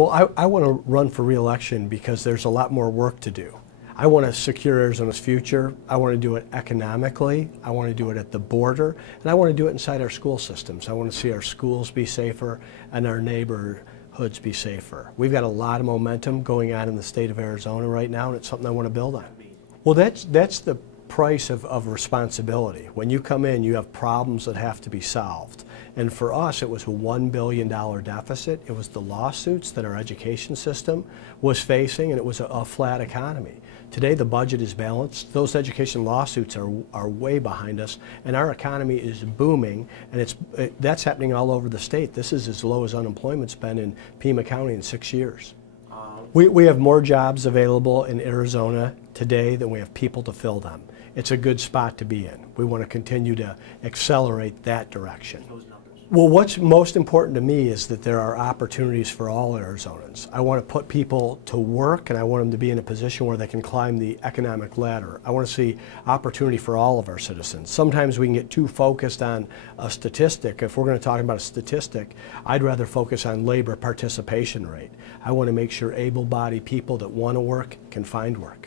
Well, I want to run for re-election because there's a lot more work to do. I want to secure Arizona's future. I want to do it economically. I want to do it at the border. And I want to do it inside our school systems. I want to see our schools be safer and our neighborhoods be safer. We've got a lot of momentum going on in the state of Arizona right now, and it's something I want to build on. Well, that's the price of responsibility. When you come in, you have problems that have to be solved. And for us, it was a $1 billion deficit. It was the lawsuits that our education system was facing, and it was a flat economy. Today, the budget is balanced. Those education lawsuits are way behind us, and our economy is booming, and that's happening all over the state. This is as low as unemployment's been in Pima County in 6 years. We have more jobs available in Arizona today than we have people to fill them. It's a good spot to be in. We want to continue to accelerate that direction. Well, what's most important to me is that there are opportunities for all Arizonans. I want to put people to work, and I want them to be in a position where they can climb the economic ladder. I want to see opportunity for all of our citizens. Sometimes we can get too focused on a statistic. If we're going to talk about a statistic, I'd rather focus on labor participation rate. I want to make sure able-bodied people that want to work can find work.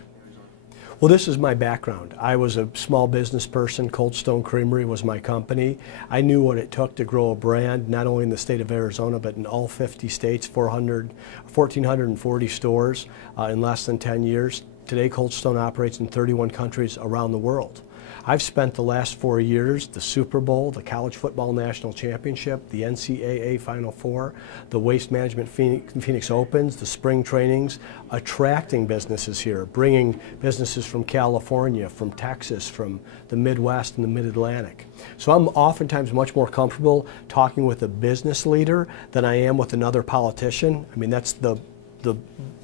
Well, this is my background. I was a small business person. Cold Stone Creamery was my company. I knew what it took to grow a brand, not only in the state of Arizona, but in all 50 states, 1,440 stores in less than 10 years. Today, Cold Stone operates in 31 countries around the world. I've spent the last 4 years, the Super Bowl, the College Football National Championship, the NCAA Final Four, the Waste Management Phoenix Opens, the spring trainings, attracting businesses here, bringing businesses from California, from Texas, from the Midwest and the Mid-Atlantic. So I'm oftentimes much more comfortable talking with a business leader than I am with another politician. I mean, that's the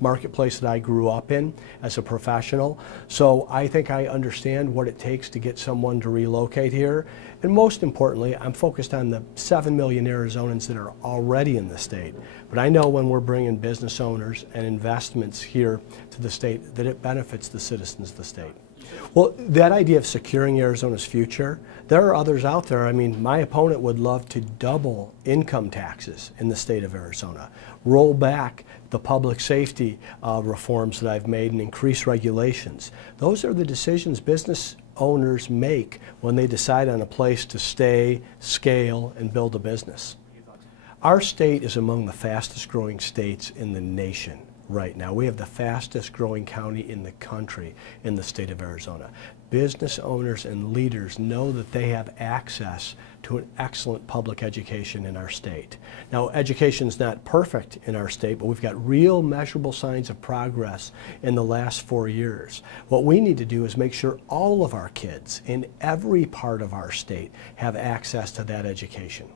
marketplace that I grew up in as a professional. So I think I understand what it takes to get someone to relocate here. And most importantly, I'm focused on the 7 million Arizonans that are already in the state. But I know when we're bringing business owners and investments here to the state that it benefits the citizens of the state. Well, that idea of securing Arizona's future, there are others out there. I mean, my opponent would love to double income taxes in the state of Arizona, roll back the public safety reforms that I've made, and increase regulations. Those are the decisions business owners make when they decide on a place to stay, scale, and build a business. Our state is among the fastest growing states in the nation. Right now, we have the fastest growing county in the country in the state of Arizona. Business owners and leaders know that they have access to an excellent public education in our state. Now, education's not perfect in our state, but we've got real measurable signs of progress in the last 4 years. What we need to do is make sure all of our kids in every part of our state have access to that education.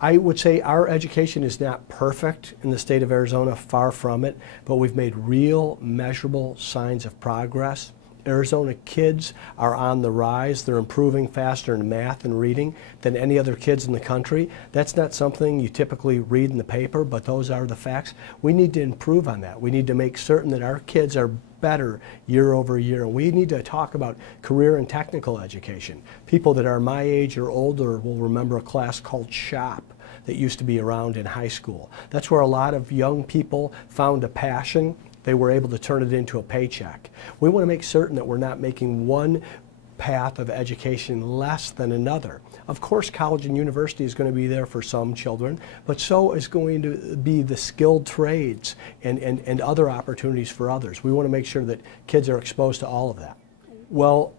I would say our education is not perfect in the state of Arizona, far from it, but we've made real measurable signs of progress. Arizona kids are on the rise. They're improving faster in math and reading than any other kids in the country. That's not something you typically read in the paper, but those are the facts. We need to improve on that. We need to make certain that our kids are better year over year. We need to talk about career and technical education. People that are my age or older will remember a class called SHOP that used to be around in high school. That's where a lot of young people found a passion. They were able to turn it into a paycheck. We want to make certain that we're not making one path of education less than another. Of course, college and university is going to be there for some children, but so is going to be the skilled trades and other opportunities for others. We want to make sure that kids are exposed to all of that. Well,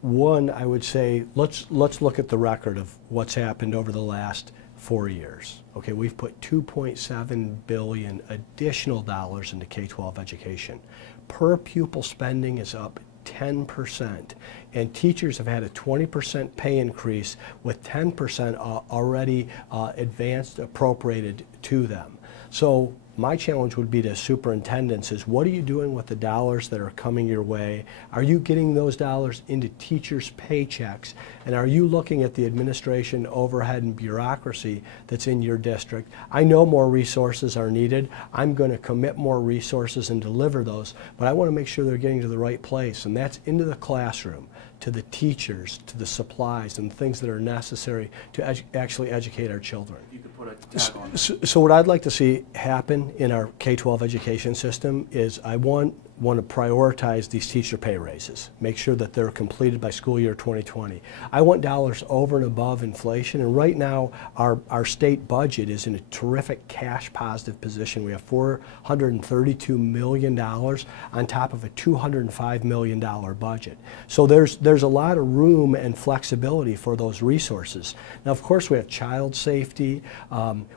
one, I would say, let's look at the record of what's happened over the last 4 years. Okay, we've put $2.7 billion additional dollars into K-12 education. Per pupil spending is up 10%, and teachers have had a 20% pay increase with 10% already appropriated to them. So my challenge would be to superintendents is, what are you doing with the dollars that are coming your way? Are you getting those dollars into teachers' paychecks? And are you looking at the administration, overhead, and bureaucracy that's in your district? I know more resources are needed. I'm going to commit more resources and deliver those, but I want to make sure they're getting to the right place, and that's into the classroom, to the teachers, to the supplies, and things that are necessary to actually educate our children. put a tag on it. So what I'd like to see happen in our K-12 education system is I want to prioritize these teacher pay raises, make sure that they're completed by school year 2020. I want dollars over and above inflation, and right now our state budget is in a terrific cash positive position. We have $432 million on top of a $205 million budget. So there's a lot of room and flexibility for those resources. Now, of course, we have child safety,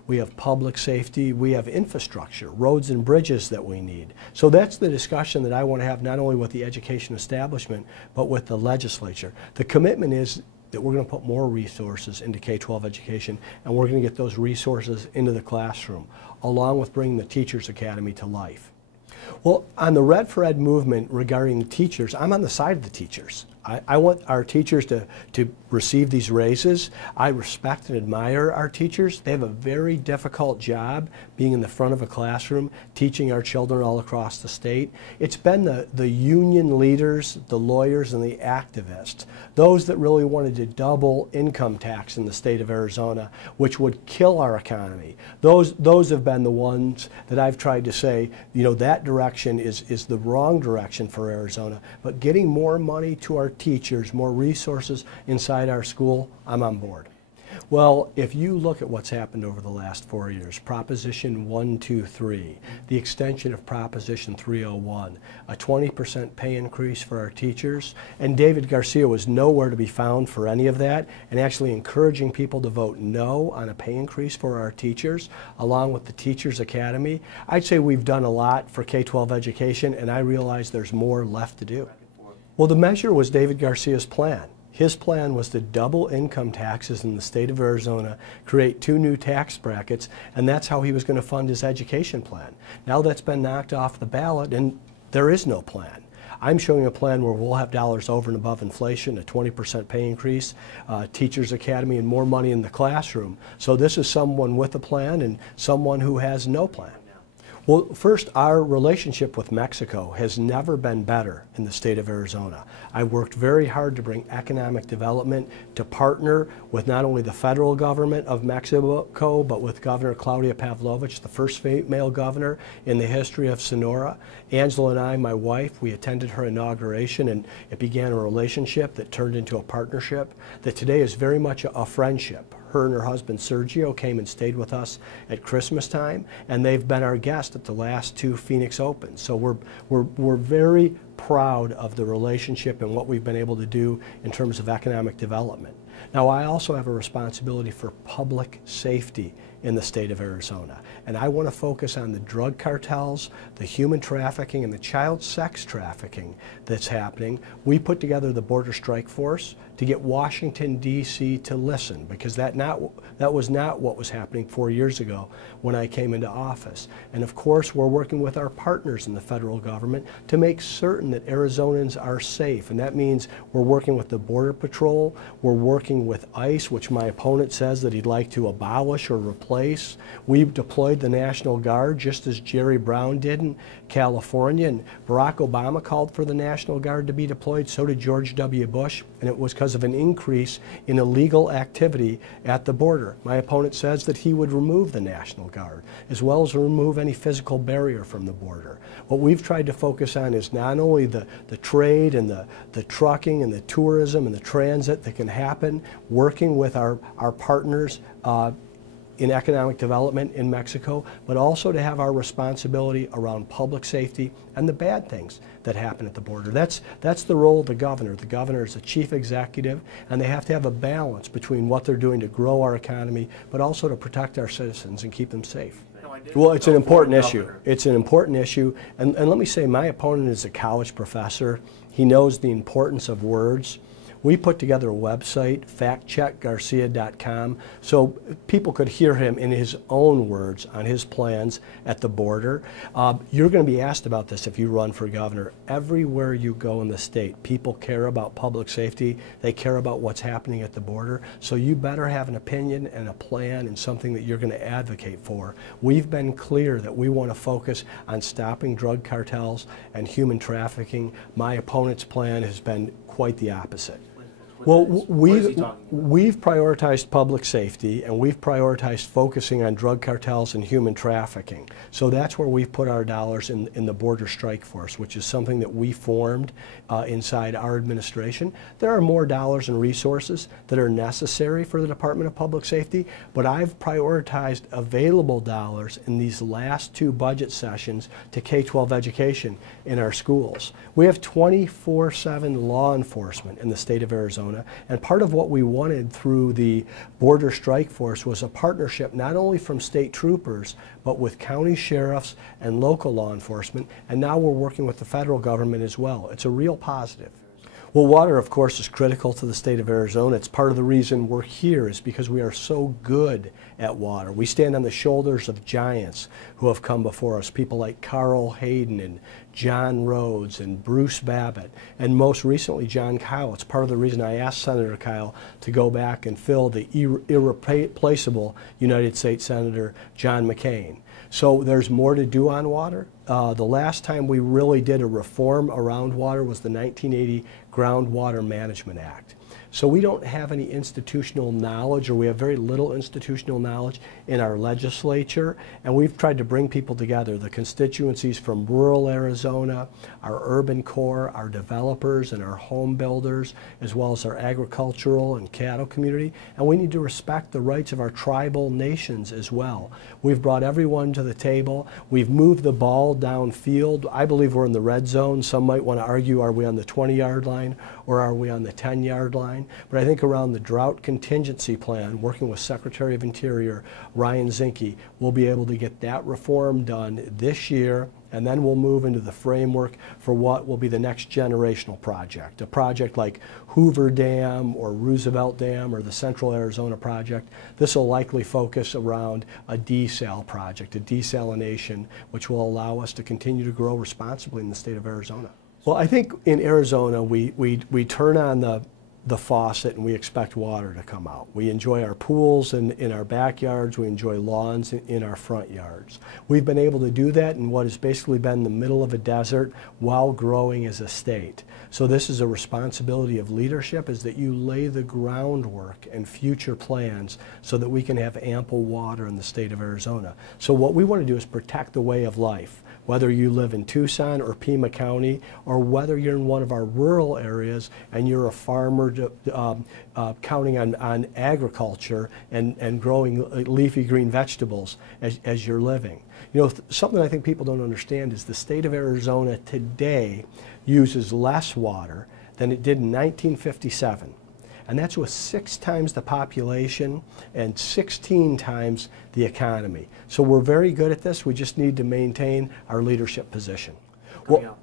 we have public safety, we have infrastructure, roads and bridges that we need. So that's the discussion that I want to have not only with the education establishment, but with the legislature. The commitment is that we're going to put more resources into K-12 education, and we're going to get those resources into the classroom, along with bringing the Teachers Academy to life. Well, on the Red for Ed movement regarding teachers, I'm on the side of the teachers. I want our teachers to receive these raises. I respect and admire our teachers. They have a very difficult job being in the front of a classroom, teaching our children all across the state. It's been the union leaders, the lawyers, and the activists, those that really wanted to double income tax in the state of Arizona, which would kill our economy. Those have been the ones that I've tried to say, you know, that direction is the wrong direction for Arizona. But getting more money to our teachers, more resources inside our school, I'm on board. Well, if you look at what's happened over the last 4 years, Proposition 123, the extension of Proposition 301, a 20% pay increase for our teachers, and David Garcia was nowhere to be found for any of that, and actually encouraging people to vote no on a pay increase for our teachers, along with the Teachers Academy. I'd say we've done a lot for K-12 education, and I realize there's more left to do. Well, the measure was David Garcia's plan. His plan was to double income taxes in the state of Arizona, create 2 new tax brackets, and that's how he was going to fund his education plan. Now that's been knocked off the ballot, and there is no plan. I'm showing a plan where we'll have dollars over and above inflation, a 20% pay increase, Teachers Academy, and more money in the classroom. So this is someone with a plan and someone who has no plan. Well, first, our relationship with Mexico has never been better in the state of Arizona. I worked very hard to bring economic development, to partner with not only the federal government of Mexico, but with Governor Claudia Pavlovich, the first female governor in the history of Sonora. Angela and I, my wife, we attended her inauguration, and it began a relationship that turned into a partnership that today is very much a friendship. Her and her husband Sergio came and stayed with us at Christmas time, and they've been our guest at the last 2 Phoenix Opens. So we're very proud of the relationship and what we've been able to do in terms of economic development. Now, I also have a responsibility for public safety in the state of Arizona, and I want to focus on the drug cartels, the human trafficking, and the child sex trafficking that's happening. We put together the Border Strike Force to get Washington, D.C. to listen, because that was not what was happening 4 years ago when I came into office. And of course, we're working with our partners in the federal government to make certain that Arizonans are safe, and that means we're working with the Border Patrol, we're working with ICE, which my opponent says that he'd like to abolish or replace. We've deployed the National Guard, just as Jerry Brown did in California, and Barack Obama called for the National Guard to be deployed, so did George W. Bush, and it was because of an increase in illegal activity at the border. My opponent says that he would remove the National Guard, as well as remove any physical barrier from the border. What we've tried to focus on is not only the trade and the trucking and the tourism and the transit that can happen, working with our partners in economic development in Mexico, but also to have our responsibility around public safety and the bad things that happen at the border. That's the role of the governor. The governor is the chief executive, and they have to have a balance between what they're doing to grow our economy, but also to protect our citizens and keep them safe. Well, it's an important issue. It's an important issue, and let me say, my opponent is a college professor. He knows the importance of words. We put together a website, factcheckgarcia.com, so people could hear him in his own words on his plans at the border. You're going to be asked about this if you run for governor. Everywhere you go in the state, people care about public safety. They care about what's happening at the border. So you better have an opinion and a plan and something that you're going to advocate for. We've been clear that we want to focus on stopping drug cartels and human trafficking. My opponent's plan has been quite the opposite. Well, What is he talking about? we've prioritized public safety, and we've prioritized focusing on drug cartels and human trafficking. So that's where we've put our dollars in the Border Strike Force, which is something that we formed inside our administration. There are more dollars and resources that are necessary for the Department of Public Safety, but I've prioritized available dollars in these last two budget sessions to K-12 education in our schools. We have 24/7 law enforcement in the state of Arizona, and part of what we wanted through the Border Strike Force was a partnership not only from state troopers, but with county sheriffs and local law enforcement, and now we're working with the federal government as well. It's a real positive. Well, water, of course, is critical to the state of Arizona. It's part of the reason we're here is because we are so good at water. We stand on the shoulders of giants who have come before us, people like Carl Hayden and John Rhodes and Bruce Babbitt, and most recently John Kyle. It's part of the reason I asked Senator Kyle to go back and fill the irreplaceable United States Senator John McCain. So there's more to do on water. The last time we really did a reform around water was the 1980 Groundwater Management Act. So we don't have any institutional knowledge, or we have very little institutional knowledge in our legislature, and we've tried to bring people together, the constituencies from rural Arizona, our urban core, our developers and our home builders, as well as our agricultural and cattle community, and we need to respect the rights of our tribal nations as well. We've brought everyone to the table. We've moved the ball downfield. I believe we're in the red zone. Some might want to argue, are we on the 20-yard line or are we on the 10-yard line? But I think around the drought contingency plan, working with Secretary of Interior Ryan Zinke, we'll be able to get that reform done this year, and then we'll move into the framework for what will be the next generational project. A project like Hoover Dam or Roosevelt Dam or the Central Arizona Project. This will likely focus around a desal project, a desalination, which will allow us to continue to grow responsibly in the state of Arizona. Well, I think in Arizona we turn on the faucet and we expect water to come out. We enjoy our pools in our backyards, we enjoy lawns in our front yards. We've been able to do that in what has basically been the middle of a desert while growing as a state. So this is a responsibility of leadership, is that you lay the groundwork and future plans so that we can have ample water in the state of Arizona. So what we want to do is protect the way of life. Whether you live in Tucson or Pima County, or whether you're in one of our rural areas and you're a farmer counting on agriculture and growing leafy green vegetables as you're living. You know, something I think people don't understand is the state of Arizona today uses less water than it did in 1957. And that's with 6 times the population and 16 times the economy. So we're very good at this. We just need to maintain our leadership position. Well,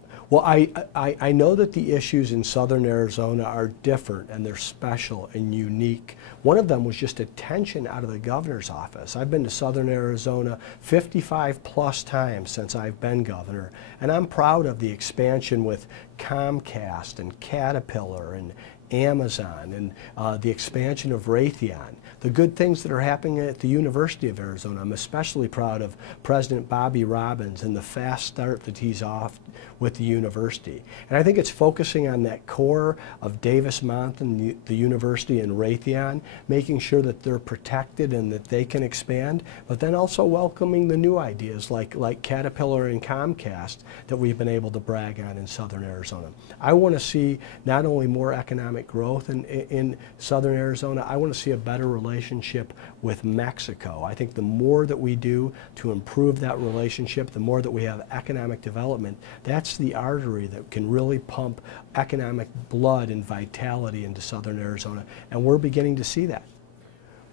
I know that the issues in southern Arizona are different and they're special and unique. One of them was just attention out of the governor's office. I've been to southern Arizona 55+ times since I've been governor, and I'm proud of the expansion with Comcast and Caterpillar and Amazon and the expansion of Raytheon. The good things that are happening at the University of Arizona. I'm especially proud of President Bobby Robbins and the fast start that he's off with the university. And I think it's focusing on that core of Davis-Monthan, the university, and Raytheon, making sure that they're protected and that they can expand, but then also welcoming the new ideas like Caterpillar and Comcast that we've been able to brag on in southern Arizona. I want to see not only more economic growth in southern Arizona, I want to see a better relationship with Mexico. I think the more that we do to improve that relationship, the more that we have economic development, that's the artery that can really pump economic blood and vitality into southern Arizona, and we're beginning to see that.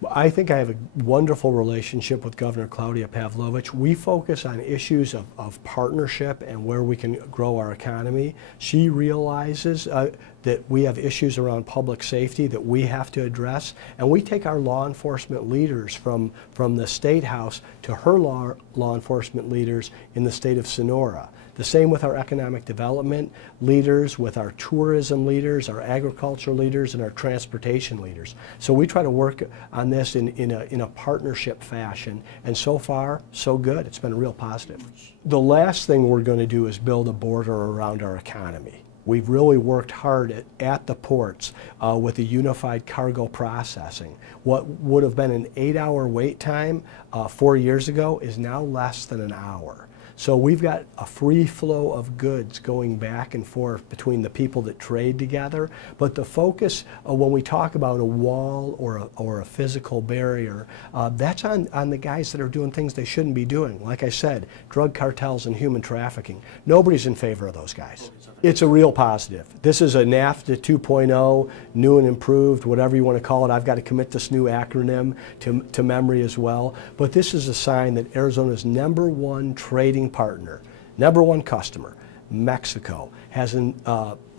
I think I have a wonderful relationship with Governor Claudia Pavlovich. We focus on issues of partnership and where we can grow our economy. She realizes that we have issues around public safety that we have to address, and we take our law enforcement leaders from the State House to her law enforcement leaders in the state of Sonora. The same with our economic development leaders, with our tourism leaders, our agriculture leaders, and our transportation leaders. So we try to work on this in a partnership fashion, and so far, so good. It's been a real positive. The last thing we're going to do is build a border around our economy. We've really worked hard at the ports with the unified cargo processing. What would have been an 8-hour wait time 4 years ago is now less than an hour. So we've got a free flow of goods going back and forth between the people that trade together. But the focus when we talk about a wall or a physical barrier, that's on the guys that are doing things they shouldn't be doing. Like I said, drug cartels and human trafficking. Nobody's in favor of those guys. It's a real positive. This is a NAFTA 2.0, new and improved, whatever you want to call it. I've got to commit this new acronym to memory as well. But this is a sign that Arizona's #1 trading partner, #1 customer, Mexico, has an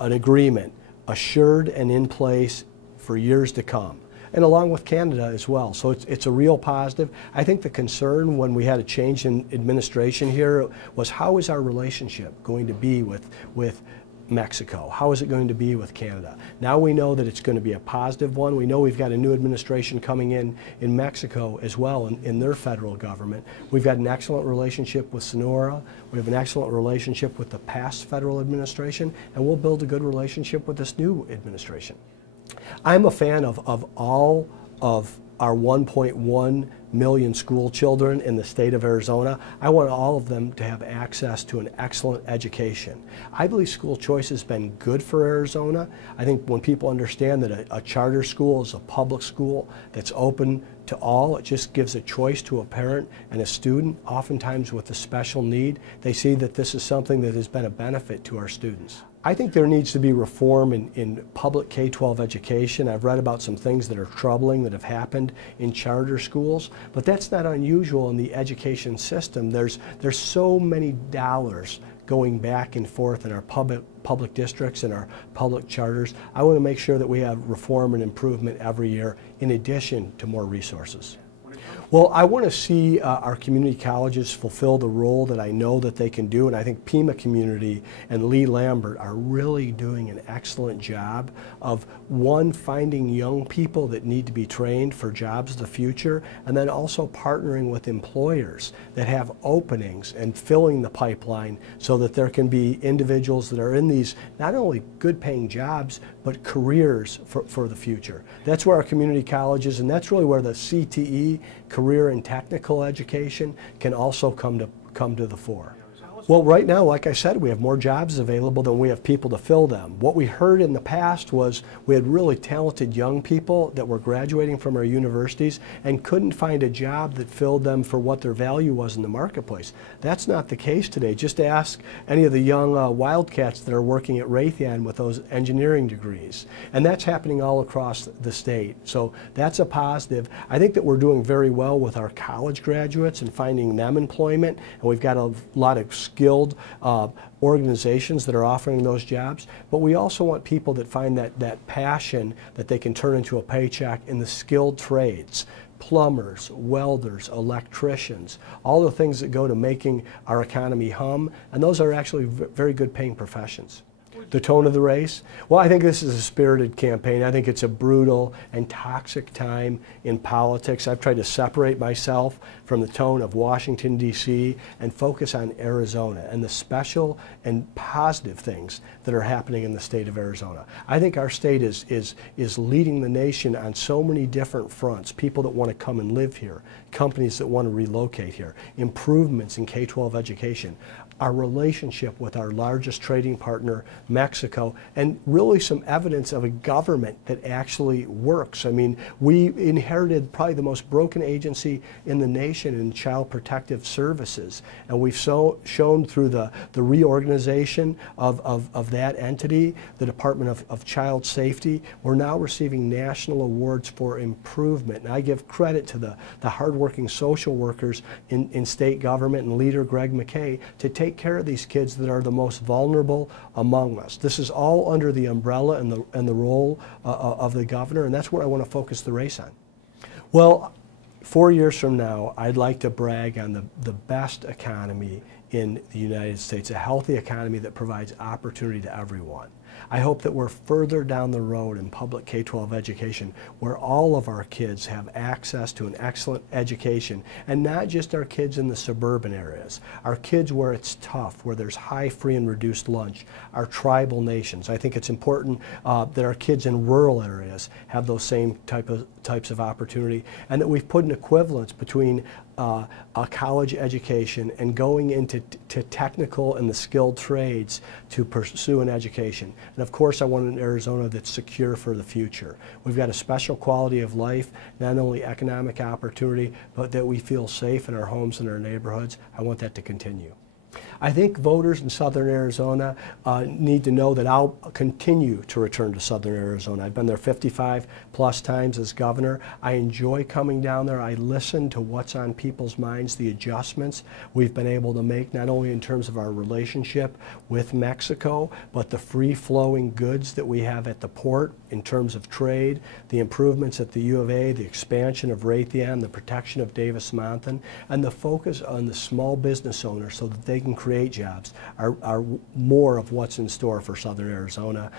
agreement assured and in place for years to come, and along with Canada as well. So it's a real positive. I think the concern when we had a change in administration here was, how is our relationship going to be with Mexico? How is it going to be with Canada? Now we know that it's going to be a positive one. We know we've got a new administration coming in Mexico as well, in their federal government. We've got an excellent relationship with Sonora. We have an excellent relationship with the past federal administration, and we'll build a good relationship with this new administration. I'm a fan of all of our 1.1 million school children in the state of Arizona. I want all of them to have access to an excellent education. I believe school choice has been good for Arizona. I think when people understand that a charter school is a public school that's open to all, it just gives a choice to a parent and a student, oftentimes with a special need. They see that this is something that has been a benefit to our students. I think there needs to be reform in public K-12 education. I've read about some things that are troubling that have happened in charter schools, but that's not unusual in the education system. There's so many dollars going back and forth in our public districts and our public charters. I want to make sure that we have reform and improvement every year in addition to more resources. Well, I want to see our community colleges fulfill the role that I know that they can do, and I think Pima Community and Lee Lambert are really doing an excellent job of, one, finding young people that need to be trained for jobs of the future, and then also partnering with employers that have openings and filling the pipeline so that there can be individuals that are in these not only good paying jobs, but careers for the future. That's where our community colleges, and that's really where the CTE, career and technical education, can also come to the fore. Well, right now, like I said, we have more jobs available than we have people to fill them. What we heard in the past was we had really talented young people that were graduating from our universities and couldn't find a job that filled them for what their value was in the marketplace. That's not the case today. Just ask any of the young wildcats that are working at Raytheon with those engineering degrees. And that's happening all across the state. So that's a positive. I think that we're doing very well with our college graduates and finding them employment, and we've got a lot of skilled organizations that are offering those jobs, but we also want people that find that passion that they can turn into a paycheck in the skilled trades. Plumbers, welders, electricians, all the things that go to making our economy hum, and those are actually very good paying professions. The tone of the race? Well, I think this is a spirited campaign. I think it's a brutal and toxic time in politics. I've tried to separate myself from the tone of Washington, D.C. and focus on Arizona and the special and positive things that are happening in the state of Arizona. I think our state is leading the nation on so many different fronts. People that want to come and live here, companies that want to relocate here, improvements in K-12 education, our relationship with our largest trading partner, Mexico, and really some evidence of a government that actually works. I mean, we inherited probably the most broken agency in the nation in child protective services, and we've shown through the reorganization of that entity, the Department of Child Safety, we're now receiving national awards for improvement. And I give credit to the hardworking social workers in state government and leader Greg McKay to take care of these kids that are the most vulnerable among us. This is all under the umbrella and the role of the governor, and that's where I want to focus the race on. Well, 4 years from now, I'd like to brag on the best economy in the United States, a healthy economy that provides opportunity to everyone. I hope that we're further down the road in public K-12 education where all of our kids have access to an excellent education, and not just our kids in the suburban areas, our kids where it's tough, where there's high free and reduced lunch, our tribal nations. I think it's important that our kids in rural areas have those same types of opportunity, and that we've put an equivalence between a college education and going into technical and the skilled trades to pursue an education. And of course, I want an Arizona that's secure for the future. We've got a special quality of life, not only economic opportunity, but that we feel safe in our homes and our neighborhoods. I want that to continue. I think voters in Southern Arizona need to know that I'll continue to return to Southern Arizona. I've been there 55 plus times as governor. I enjoy coming down there. I listen to what's on people's minds, the adjustments we've been able to make, not only in terms of our relationship with Mexico, but the free-flowing goods that we have at the port in terms of trade, the improvements at the U of A, the expansion of Raytheon, the protection of Davis-Monthan, and the focus on the small business owners so that they can create jobs are more of what's in store for Southern Arizona.